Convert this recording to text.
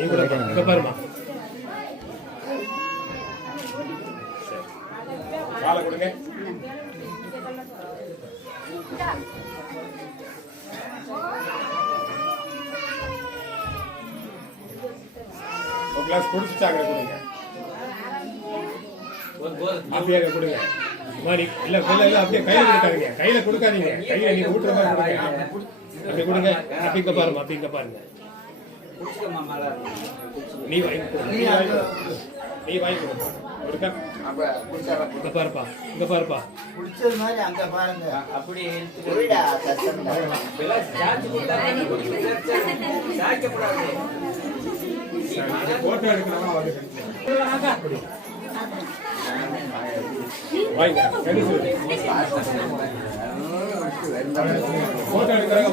இங்க பாருமா. காலை கொடுங்க. ஒரு கிளாஸ் குடிச்சுட்டாங்க கொடுங்க. அப்படியே கொடுங்க. இல்ல இல்ல அப்படியே கையில கொடுக்காதீங்க. கையில கொடுக்காதீங்க. கையில நீங்க ஊட்டுறதா கொடுங்க. அப்படி கொடுங்க. அப்படிங்க பாருமா. அப்படிங்க பாருங்க. நீ வாங்கி கொடு. நீ வாங்கி கொடு. ஒரு கப். இங்க பாருப்பா. இங்க பாருப்பா. குடிச்சது மாதிரி அங்க பாருங்க. அப்படியே ஒருடா சத்தம். பிளஸ் சார்ஜ் கொடுத்தாங்க. சார்ஜ் கூடாது. போட்டோ எடுக்கறவங்க வந்து வாங்க. போட்டோ எடுக்கறவங்க